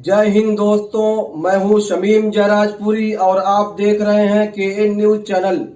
जय हिंद दोस्तों, मैं हूं शमीम जयराजपुरी और आप देख रहे हैं KN न्यूज चैनल।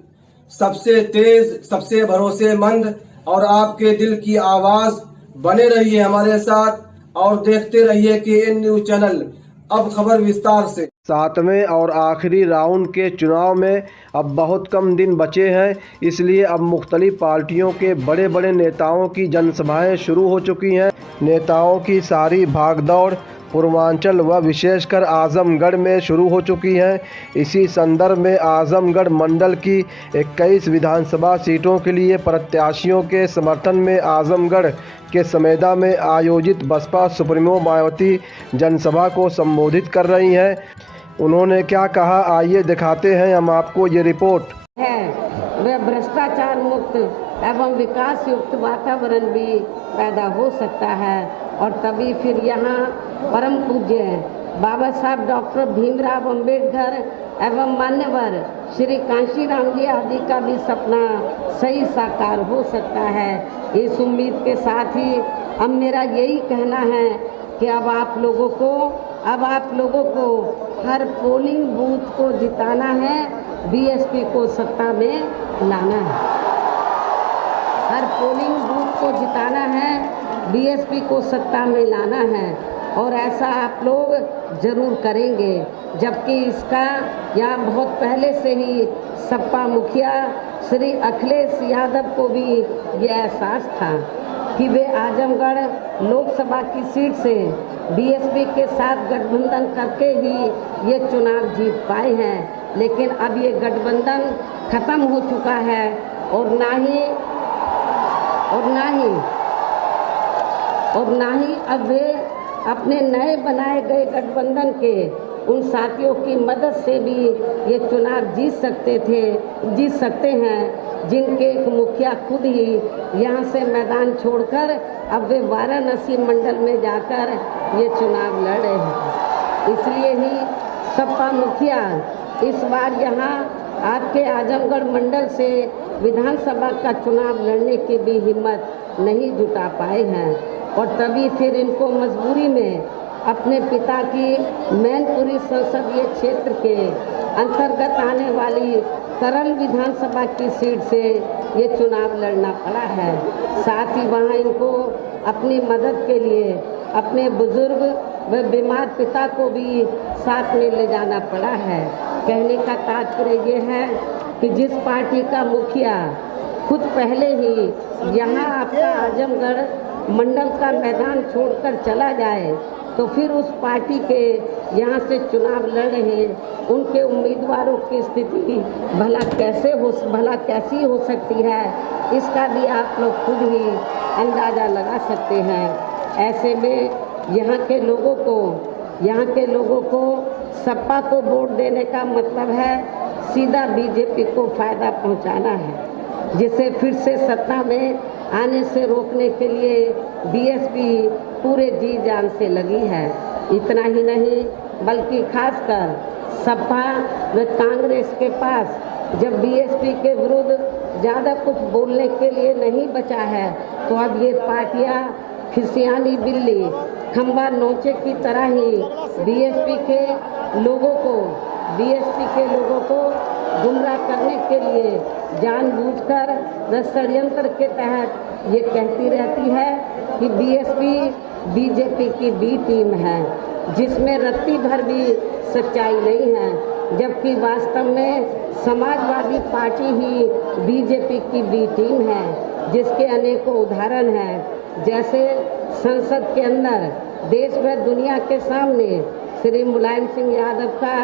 सबसे तेज, सबसे भरोसेमंद और आपके दिल की आवाज। बने रहिए हमारे साथ और देखते रहिए KN न्यूज चैनल। अब खबर विस्तार से। सातवें और आखिरी राउंड के चुनाव में अब बहुत कम दिन बचे हैं, इसलिए अब मुख्तलिफ पार्टियों के बड़े बड़े नेताओं की जनसभाएं शुरू हो चुकी हैं। नेताओं की सारी भागदौड़ पूर्वांचल व विशेषकर आजमगढ़ में शुरू हो चुकी है। इसी संदर्भ में आजमगढ़ मंडल की 21 विधानसभा सीटों के लिए प्रत्याशियों के समर्थन में आजमगढ़ के समेदा में आयोजित बसपा सुप्रीमो मायावती जनसभा को संबोधित कर रही हैं। उन्होंने क्या कहा, आइए दिखाते हैं हम आपको ये रिपोर्ट। है वह भ्रष्टाचार मुक्त एवं विकास युक्त वातावरण भी पैदा हो सकता है और तभी फिर यहाँ परम पूज्य बाबा साहब डॉक्टर भीमराव अंबेडकर एवं मान्यवर श्री कांशीराम जी आदि का भी सपना सही साकार हो सकता है। इस उम्मीद के साथ ही अब मेरा यही कहना है कि अब आप लोगों को हर पोलिंग बूथ को जिताना है, बीएसपी को सत्ता में लाना है। हर पोलिंग बूथ को जिताना है, बीएसपी को सत्ता में लाना है और ऐसा आप लोग जरूर करेंगे। जबकि इसका यहाँ बहुत पहले से ही सपा मुखिया श्री अखिलेश यादव को भी ये एहसास था कि वे आजमगढ़ लोकसभा की सीट से बीएसपी के साथ गठबंधन करके ही ये चुनाव जीत पाए हैं। लेकिन अब ये गठबंधन खत्म हो चुका है और ना ही अब वे अपने नए बनाए गए गठबंधन के उन साथियों की मदद से भी ये चुनाव जीत सकते हैं, जिनके एक मुखिया खुद ही यहाँ से मैदान छोड़कर अब वे वाराणसी मंडल में जाकर ये चुनाव लड़ रहे हैं। इसलिए ही सपा मुखिया इस बार यहाँ आपके आजमगढ़ मंडल से विधानसभा का चुनाव लड़ने की भी हिम्मत नहीं जुटा पाए हैं और तभी फिर इनको मजबूरी में अपने पिता की मैनपुरी संसदीय क्षेत्र के अंतर्गत आने वाली करल विधानसभा की सीट से ये चुनाव लड़ना पड़ा है। साथ ही वहाँ इनको अपनी मदद के लिए अपने बुजुर्ग व बीमार पिता को भी साथ में ले जाना पड़ा है। कहने का तात्पर्य ये है कि जिस पार्टी का मुखिया खुद पहले ही यहाँ आपका आजमगढ़ मंडल का मैदान छोड़कर चला जाए तो फिर उस पार्टी के यहाँ से चुनाव लड़ रहे उनके उम्मीदवारों की स्थिति भला कैसी हो सकती है, इसका भी आप लोग खुद ही अंदाज़ा लगा सकते हैं। ऐसे में यहाँ के लोगों को सपा को वोट देने का मतलब है सीधा बीजेपी को फायदा पहुँचाना है, जिसे फिर से सत्ता में आने से रोकने के लिए बीएसपी पूरे जी जान से लगी है। इतना ही नहीं बल्कि खासकर सपा व कांग्रेस के पास जब बीएसपी के विरुद्ध ज़्यादा कुछ बोलने के लिए नहीं बचा है तो अब ये पार्टियां खिसियानी बिल्ली खंबा नोचे की तरह ही बीएसपी के लोगों को गुमराह करने के लिए जानबूझकर व षड्यंत्र के तहत ये कहती रहती है कि बीएसपी बीजेपी की बी टीम है, जिसमें रत्ती भर भी सच्चाई नहीं है, जबकि वास्तव में समाजवादी पार्टी ही बीजेपी की बी टीम है, जिसके अनेकों उदाहरण हैं। जैसे संसद के अंदर देश व दुनिया के सामने श्री मुलायम सिंह यादव का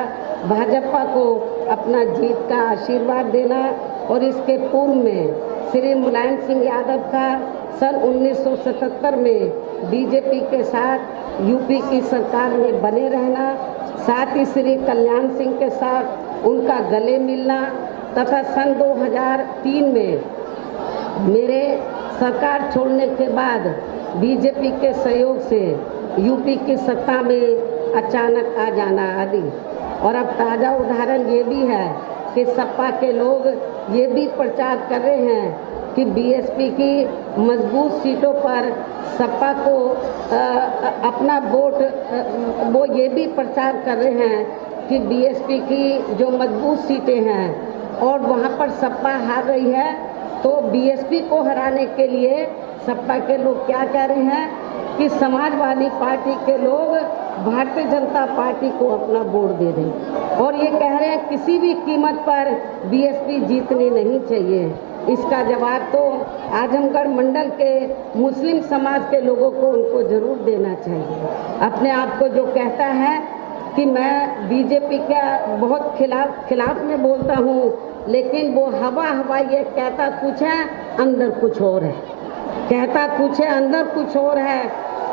भाजपा को अपना जीत का आशीर्वाद देना और इसके पूर्व में श्री मुलायम सिंह यादव का सन 1977 में बीजेपी के साथ यूपी की सरकार में बने रहना, साथ ही श्री कल्याण सिंह के साथ उनका गले मिलना तथा सन 2003 में मेरे सरकार छोड़ने के बाद बीजेपी के सहयोग से यूपी की सत्ता में अचानक आ जाना आदि। और अब ताज़ा उदाहरण ये भी है कि सपा के लोग ये भी प्रचार कर रहे हैं कि बीएसपी की मजबूत सीटों पर सपा को अपना वोट, वो ये भी प्रचार कर रहे हैं कि बीएसपी की जो मजबूत सीटें हैं और वहाँ पर सपा हार रही है, तो बीएसपी को हराने के लिए सपा के लोग क्या कह रहे हैं कि समाजवादी पार्टी के लोग भारतीय जनता पार्टी को अपना वोट दे दें, और ये कह रहे हैं किसी भी कीमत पर बीएसपी जीतनी नहीं चाहिए। इसका जवाब तो आजमगढ़ मंडल के मुस्लिम समाज के लोगों को उनको जरूर देना चाहिए। अपने आप को जो कहता है कि मैं बीजेपी का बहुत खिलाफ में बोलता हूँ, लेकिन वो हवा ये कहता कुछ है अंदर कुछ और है, कहता कुछ है अंदर कुछ और है।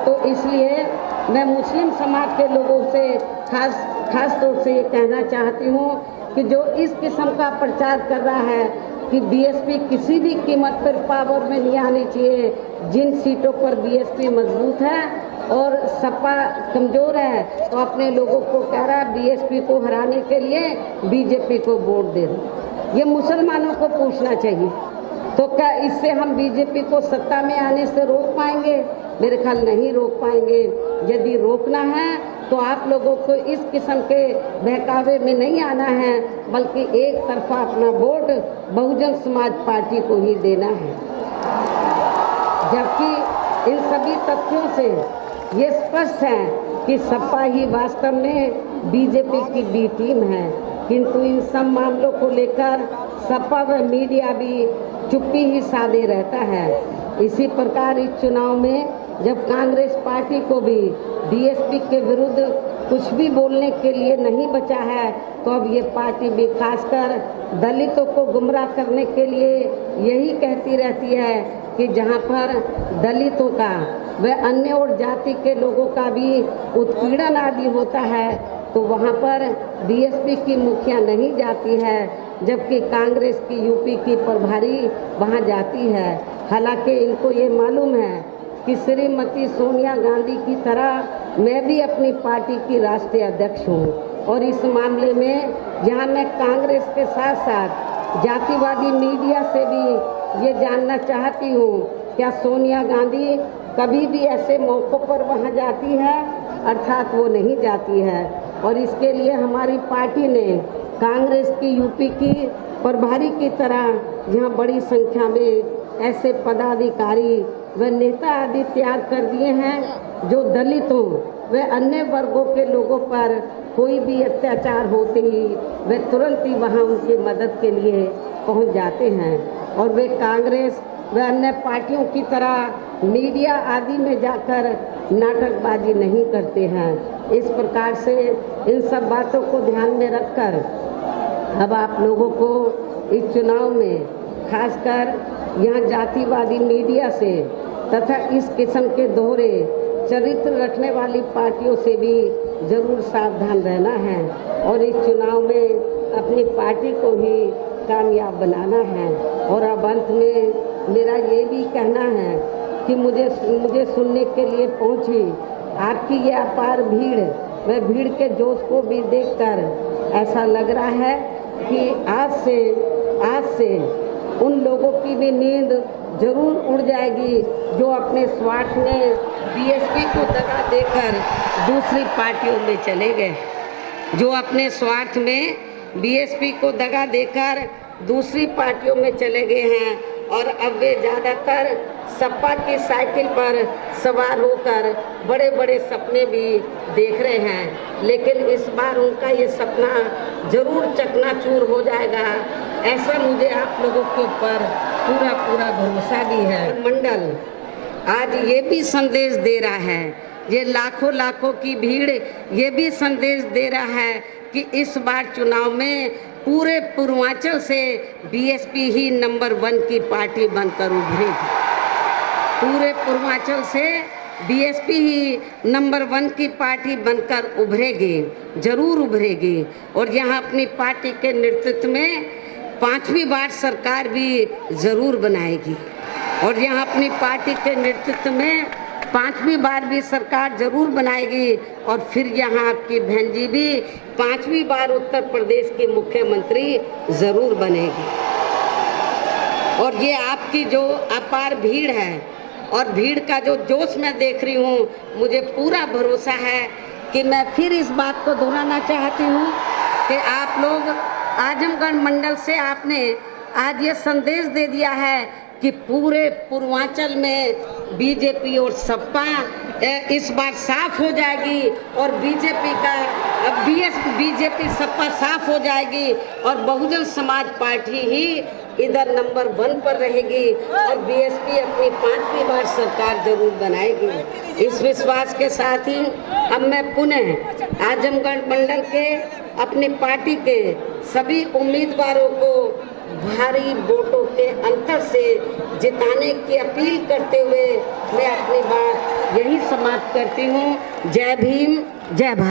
तो इसलिए मैं मुस्लिम समाज के लोगों से खास तौर से ये कहना चाहती हूँ कि जो इस किस्म का प्रचार कर रहा है कि बीएसपी किसी भी कीमत पर पावर में नहीं आनी चाहिए, जिन सीटों पर बीएसपी मजबूत है और सपा कमजोर है, तो अपने लोगों को कह रहा है बीएसपी को हराने के लिए बीजेपी को वोट दे दो। ये मुसलमानों को पूछना चाहिए। तो क्या इससे हम बीजेपी को सत्ता में आने से रोक पाएंगे? मेरे ख्याल नहीं रोक पाएंगे। यदि रोकना है तो आप लोगों को इस किस्म के बहकावे में नहीं आना है, बल्कि एक तरफा अपना वोट बहुजन समाज पार्टी को ही देना है। जबकि इन सभी तथ्यों से ये स्पष्ट है कि सपा ही वास्तव में बीजेपी की बी टीम है, किंतु इन सब मामलों को लेकर सपा व मीडिया भी चुप्पी ही साधे रहता है। इसी प्रकार इस चुनाव में जब कांग्रेस पार्टी को भी बीएसपी के विरुद्ध कुछ भी बोलने के लिए नहीं बचा है, तो अब ये पार्टी भी खासकर दलितों को गुमराह करने के लिए यही कहती रहती है कि जहाँ पर दलितों का व अन्य और जाति के लोगों का भी उत्पीड़न आदि होता है, तो वहाँ पर बीएसपी की मुखिया नहीं जाती है, जबकि कांग्रेस की यूपी की प्रभारी वहाँ जाती है। हालांकि इनको ये मालूम है कि श्रीमती सोनिया गांधी की तरह मैं भी अपनी पार्टी की राष्ट्रीय अध्यक्ष हूँ, और इस मामले में जहाँ मैं कांग्रेस के साथ साथ जातिवादी मीडिया से भी ये जानना चाहती हूँ, क्या सोनिया गांधी कभी भी ऐसे मौक़ों पर वहाँ जाती है? अर्थात वो नहीं जाती है। और इसके लिए हमारी पार्टी ने कांग्रेस की यूपी की प्रभारी की तरह यहाँ बड़ी संख्या में ऐसे पदाधिकारी व नेता आदि त्याग कर दिए हैं जो दलितों व अन्य वर्गों के लोगों पर कोई भी अत्याचार होते ही वे तुरंत ही वहाँ उनकी मदद के लिए पहुँच जाते हैं, और वे कांग्रेस व अन्य पार्टियों की तरह मीडिया आदि में जाकर नाटकबाजी नहीं करते हैं। इस प्रकार से इन सब बातों को ध्यान में रखकर अब आप लोगों को इस चुनाव में खासकर यहाँ जातिवादी मीडिया से तथा इस किस्म के दोहरे चरित्र रखने वाली पार्टियों से भी जरूर सावधान रहना है, और इस चुनाव में अपनी पार्टी को ही कामयाब बनाना है। और अब अंत में मेरा ये भी कहना है कि मुझे सुनने के लिए पहुंची आपकी ये अपार भीड़, वह भीड़ के जोश को भी देखकर ऐसा लग रहा है कि आज से उन लोगों की भी नींद जरूर उड़ जाएगी जो अपने स्वार्थ में बीएसपी को दगा देकर दूसरी पार्टियों में चले गए, जो अपने स्वार्थ में बीएसपी को दगा देकर दूसरी पार्टियों में चले गए हैं, और अब वे ज़्यादातर सपा की साइकिल पर सवार होकर बड़े बड़े सपने भी देख रहे हैं। लेकिन इस बार उनका ये सपना जरूर चकनाचूर हो जाएगा, ऐसा मुझे आप लोगों के ऊपर पूरा भरोसा भी है। मंडल आज ये भी संदेश दे रहा है, ये लाखों की भीड़ ये भी संदेश दे रहा है कि इस बार चुनाव में पूरे पूर्वांचल से बीएसपी ही नंबर 1 की पार्टी बनकर उभरेगी। पूरे पूर्वांचल से बीएसपी ही नंबर 1 की पार्टी बनकर उभरेगी, जरूर उभरेगी। और यहाँ अपनी पार्टी के नेतृत्व में 5वीं बार सरकार भी जरूर बनाएगी, और यहाँ अपनी पार्टी के नेतृत्व में 5वीं बार भी सरकार जरूर बनाएगी और फिर यहाँ आपकी बहन जी भी 5वीं बार उत्तर प्रदेश की मुख्यमंत्री जरूर बनेगी। और ये आपकी जो अपार भीड़ है और भीड़ का जो जोश मैं देख रही हूँ, मुझे पूरा भरोसा है कि मैं फिर इस बात को दोहराना चाहती हूँ कि आप लोग आजमगढ़ मंडल से आपने आज ये संदेश दे दिया है कि पूरे पूर्वांचल में बीजेपी और सपा इस बार साफ हो जाएगी और बीजेपी सपा साफ हो जाएगी और बहुजन समाज पार्टी ही इधर नंबर 1 पर रहेगी और बीएसपी अपनी 5वीं बार सरकार जरूर बनाएगी। इस विश्वास के साथ ही अब मैं पुनः आजमगढ़ मंडल के अपनी पार्टी के सभी उम्मीदवारों को भारी वोटों के अंतर से जिताने की अपील करते हुए मैं अपनी बात यही समाप्त करती हूँ। जय भीम, जय भारत।